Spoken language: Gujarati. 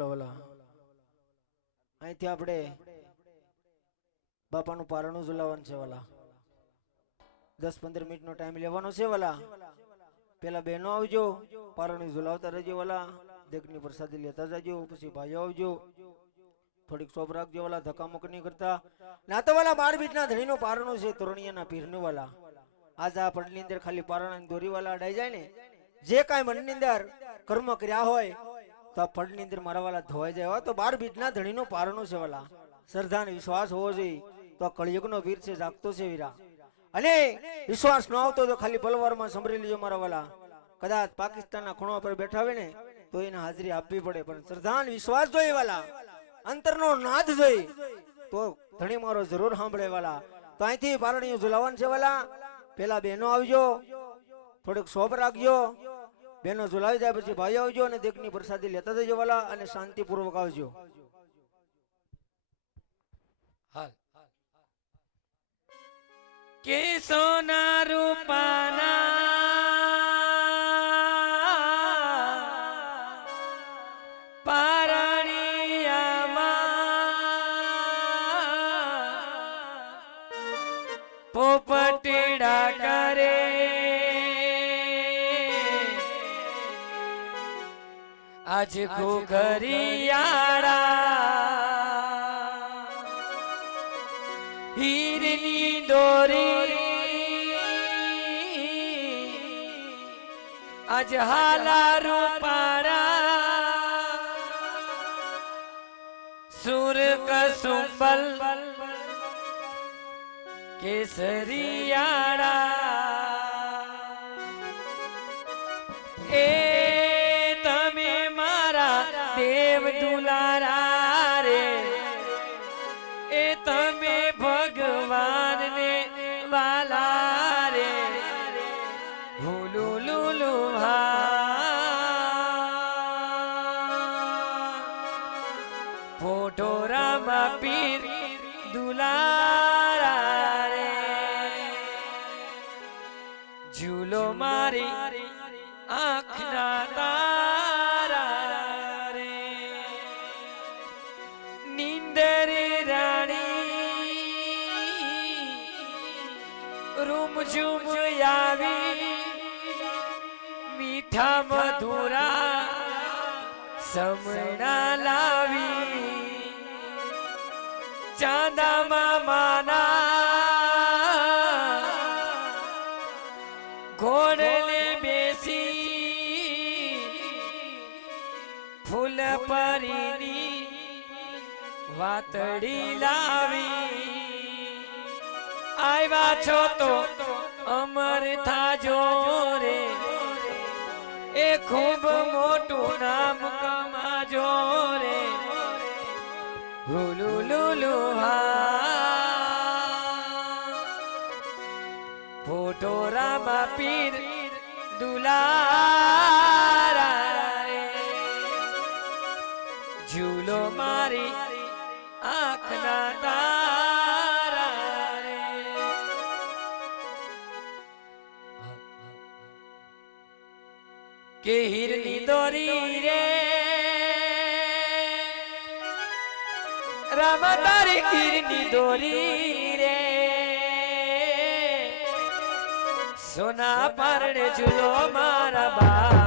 હાલો વાલા અહીંથી આપણે બાપાનું પારણું ઝુલાવવાનું છે વાલા 10-15 મિનિટનો ટાઈમ લેવાનો છે વાલા પેલા બહેનો આવજો પારણું ઝુલાવતા રહેજો વાલા દેગની પ્રસાદી લેતા જાજો પછી ભાઈઓ આવજો થોડીક શોભ રાખજો વાલા ધક્કામુક નહીં કરતા ના તો વાલા 12 બીટના ધણીનું પારણું છે તોરણિયાના પીરનું વાલા આજ આ પડની અંદર ખાલી પારણાની દોરી વાલા અડાઈ જાય ને જે કાંઈ મનની અંદર કર્મ કર્યા હોય તો આ પડની અંદર મારા વાલા ધોવાઈ જાય તો 12 બીટના ધણીનું પારણું છે વાલા શ્રદ્ધા અને વિશ્વાસ હોવો જોઈએ તો આ કળયુગનો વીર છે જાગતો છે વીરા અને વિશ્વાસ ન આવતો તો ખાલી પલવારમાં સંભળી લેજો મારા વાલા કદાચ પાકિસ્તાનના ખૂણા પર બેઠા હોય ને તો એને હાજરી આપવી પડે પણ શ્રદ્ધા અને વિશ્વાસ જોઈએ વાલા અંતરનો નાદ જોઈ તો ધણી મારો જરૂર સાંભળે વાલા તો અહીંથી પારણીયું ઝુલાવવાનું છે વાલા પેલા બહેનો આવજો થોડીક શોભ રાખજો બહેનો ઝુલાવી જાય પછી ભાઈઓ આવજો અને દેખની પ્રસાદી લેતા જજો વાલા અને શાંતિપૂર્વક આવજો હાલ કે સોના રૂપાના પોપટીડા કરે આજ ઘુઘરિયાળા હીરની દોરી આજ હાલા રૂપાળા સુર કસુંબલ કેસરિયાળા એ તમે મારા દેવ દુલારા રે એ તમે ભગવાન ને વાલા રે હુલુ લુલુ પોટોરામાં પીર દુલારા ઝૂલો મારી આંખના તારા રે નીંદર રાણી રૂમ ઝૂમ આવી મીઠા મધુરા સમણા લાવી ચાંદા મામાના ઘોડલે બેસી ફૂલ પરીની વાતડી લાવી આવ્યા છો તો અમર થાજો રે એ ખૂબ મોટું નામ કમાજો રે હુલુ લુલુ પોટોરામાં પીર દુલારા રે ઝૂલો મારી આંખના તારા રે કે હીરની દોરી રે રામ તારી હીરની દોરી રે સોના પરણે ઝૂલો મારા બા